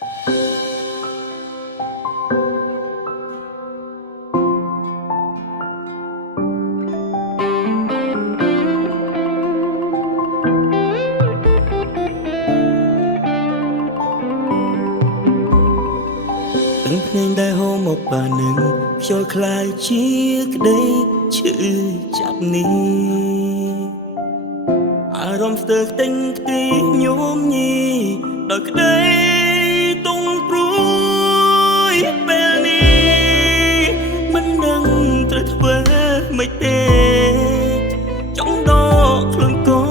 เพลงได้ហូរមកបានឹងខ្យល់คล้ายជាក្តីឈឺចាប់នេះអារម្មណ៍ស្ទើរទិញខ្ទីញោមញីដល់ក្តីទុំព្រួយពេលនេះមិនដឹងត្រូវធ្វើម៉េចទេចង់ដកខ្លួនក៏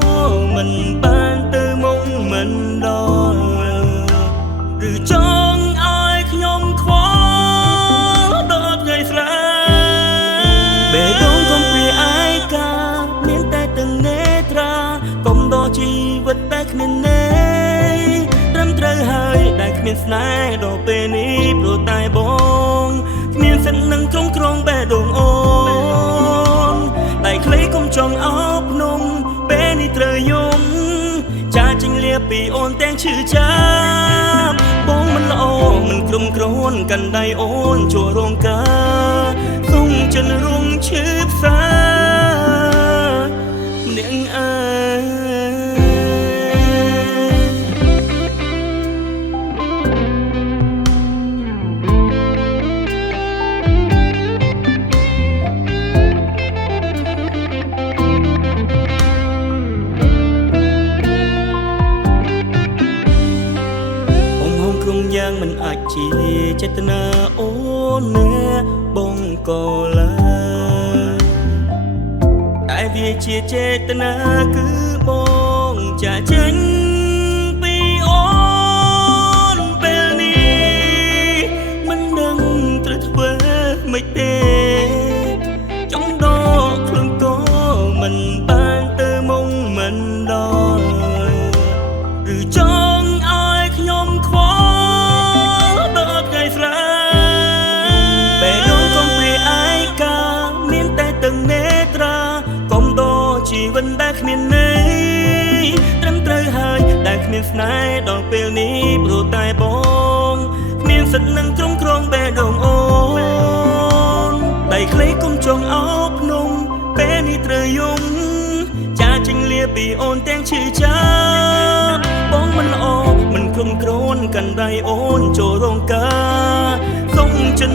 មិនបានទៅមកមិនដល់ឬចង់ឲ្យខ្ញុំខ្វល់ដល់ថ្ងៃស្លាបេះដូងកុំព្រាអាយកាមានតែទាំងនេត្រាកុំដកជីវិតតែគ្មានន័យត្រឹមត្រូវហើយដែលគ្មានស្នេហ៍ដល់ពេលនេះព្រោះតែបងគ្មានសិននឹងក្រុមក្រងបេះដូងអូនតែខ្លីកុំចង់អោបភ្នំពេលនេះត្រូវយំចាចេញលាពីអូនទាំងឈឺចាប់បងមិនល្អមិនក្រុមក្រនកាន់ដៃអូនជួរងការសុំចិនរុំឈឺផ្សានាងអើក្រុមយ៉ាងមិនអាចជាចេតនាអូនណាបងក៏ឡើយតែវាជាចេតនាគឺបងចាចេញពីអូនពេលនេះមិនដឹងត្រូវធ្វើម៉េចទេចង់ដកខ្លួនក៏មិនបានទៅមកមិនដល់ឬចង់ឲ្យខ្ញុំខ្វល់ជីវិតដែលគ្មានន័យត្រឹមត្រូវហើយដែលគ្មានស្នេហ៍ដល់ពេលនេះព្រោះតែបងគ្មានសិទ្ធិនឹងក្រុមក្រងបេះដូងអូនដៃខ្លីកុំចង់អោបភ្នំពេលនេះត្រូវយំចាចេញលាពីអូនទាំងឈឺចាប់បងមិនល្អមិនក្រុមក្រនកាន់ដៃអូនចូលរងការសុំចិន